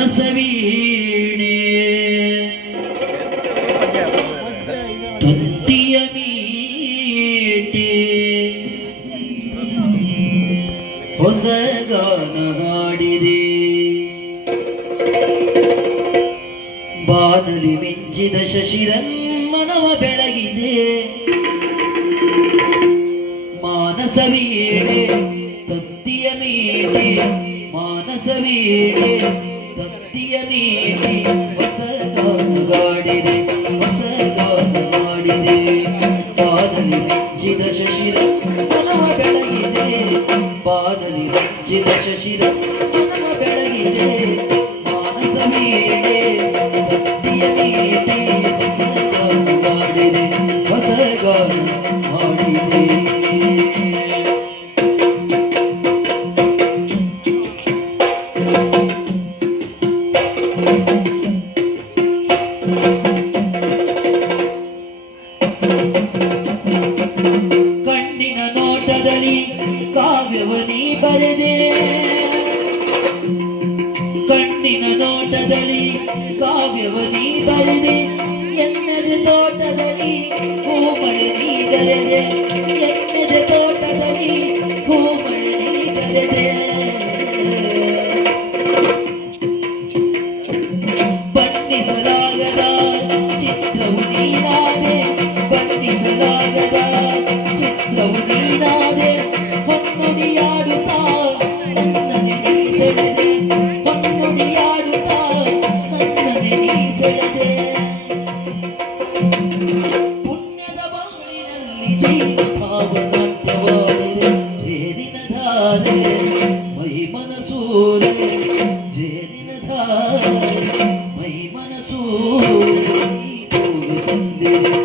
ಮಾನಸವೀಣೆ ತತ್ತಿಯ ಮೀಟೆ ಹೊಸ ಗಾನ ಹಾಡಿದೆ ಬಾನಲಿ ಮಿಂಚಿದ ಶಶಿರಮ್ಮನವ ಬೆಳಗಿದೆ ಮಾನಸವೀಣೆ ತತ್ತಿಯ ಮೀಟೆ ಮಾನಸವೀಣೆ ತತ್ತಿಯ ಮೀಟೆ ಹೊಸ ಗಾನ ಹಾಡಿದೆ ಹೊಸ ಗಾನ ಹಾಡಿದೆ ಬಾನಲಿ ಮಿಂಚಿದ ಶಶಿರಮ್ಮನವ ಬೆಳಗಿದೆ ಬಾನಲಿ ಮಿಂಚಿದ ಶಶಿರಮ್ಮನವ ಬೆಳಗಿದೆ ಮಾನಸವೀಣೆ ತತ್ತಿಯ ಮೀಟೆ ಹೊಸ ಗಾನ ಹಾಡಿದೆ ಹೊಸ ಗಾನ ಹಾಡಿದೆ ಕಣ್ಣಿನ ನೋಟದಲ್ಲಿ ಕಾವ್ಯವನಿ ಬರೆದೆ ಕಣ್ಣಿನ ನೋಟದಲ್ಲಿ ಕಾವ್ಯವನಿ ಬರೆದೆ ಎನ್ನದೆ ತೋಟದಲ್ಲಿ ಹೂಮಳೆ ನೀಗರೆದೆ ಎನ್ನದೆ ತೋಟದಲ್ಲಿ ಹೂಮಳೆ ನೀಗರೆದೆ ಬಣ್ಣಿಸಲಾಗದ ಚಿತ್ರವು ನೀನಾದೆ ಬಣ್ಣಿಸಲಾಗದ ಚಿತ್ರವು ನೀನಾದೆ ಹೊನ್ನುಡಿಯಾಡುತ್ತಾ ನನ್ನದೆ ನೀ ಸೆಳೆದೆ ಹೊನ್ನುಡಿಯಾಡುತ್ತಾ ನನ್ನದೆ ನೀ ಸೆಳೆದೆ ಪುಣ್ಯದ ಬಾಳಿನಲ್ಲಿ ಜೀವ ಭಾವನಾಟ್ಯವಾಡಿದೆ ಜೇನಿನ ಧಾರೆ ಮೈ ಮನಸೂರೆ ಜೇನಿನ ಧಾರೆ ಮೈ ಮನಸೂರೆ ತಂದಿದೆ